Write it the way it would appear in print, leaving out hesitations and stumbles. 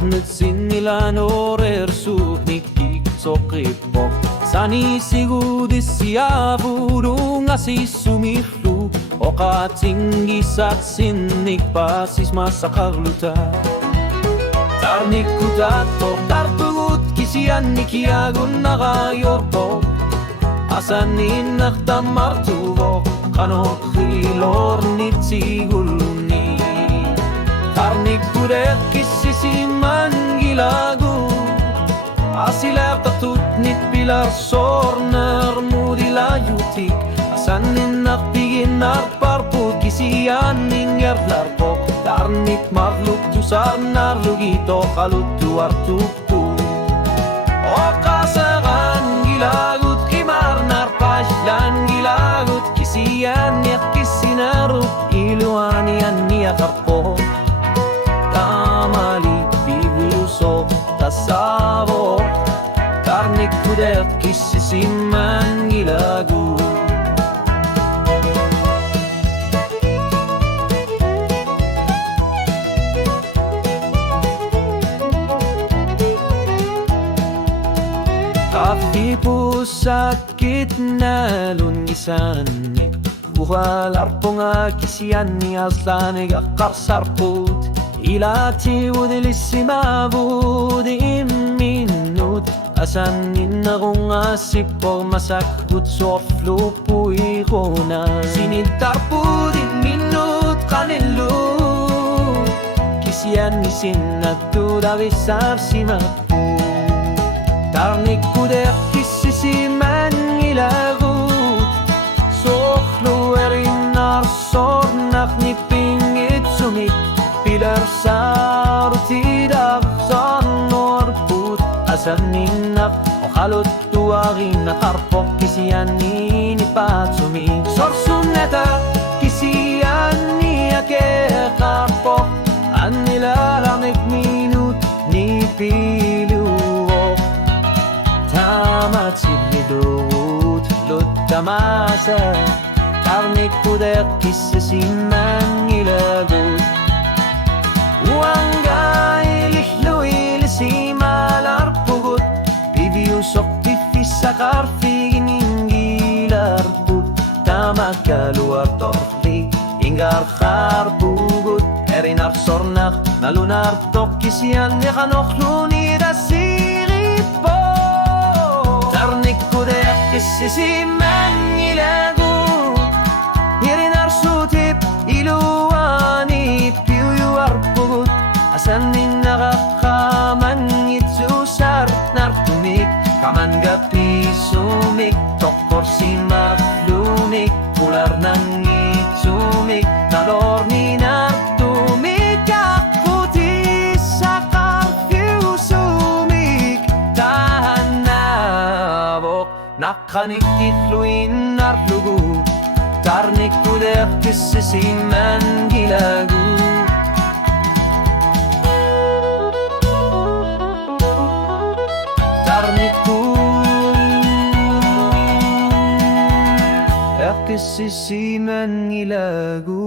Tarnet sinnilan orer suhnik iksokipok Sani sigudis siavurung asisumihlu Okatinggisat sinnik pasis masakarluta Tarnik kutato tartugut kisian nikiagun nagayorpo Asanin naktamartuvo kanok hilor nitsiguluni Tarnik kudet kisisiman gilagu Asilar tatut nit pilar sorner mudilajutik Asanin nakpigin narparput kisian ningerlarpo Tarnik marluk tusar narlugito kalut tuartupu O kasagan gilagut kimar narpaslan gilagut kisian niyak kisinarup iluanian niyakarpo Tamali biguso tasavo Tarnik kudet kisisiman gilagu Kapipu sakit na lunisanik Uhalarpo nga kisian ni aslanig akarsarput Ilati udilisimabud iminut Asanin akong asipo masakut soflupu ikona Sinitarpud iminut kanilu Kisian ni sinaturawisar simapu Tarnik kudet kisisiman ilagut Soklu erin arsornak ni pingit sumik Pilar sarutidak sanorput Asaninak o kalot tuwagin na karpok Kisian ni patsumik Sorsuneta kisian ni ake karpok Anilalamig minut ni piluok Tamat sinidut lutamasa Tarnik kudet kisisiman ilagut Uangga ilihlu ilisimalarpugut Bibiusok tifisakar figinigilarput Tamakaluar torli ingar karpugut Erinar sornak nalunar tok kisian yakanoklu nidasiripo Tarnik kudet kisisiman ilagut Irinar sutip iluani piyuarpugut Asanin nakakaman itsusar nartumik Kaman gapi sumik tokor simaklumik Pular nang itsumik nalor ni nartumik Kakuti sa karfiu sumik Tahan nabok nakanikitluin narlugu Tarnik kudet kisisiman gilagu Tarnik kudet kisisiman gilagu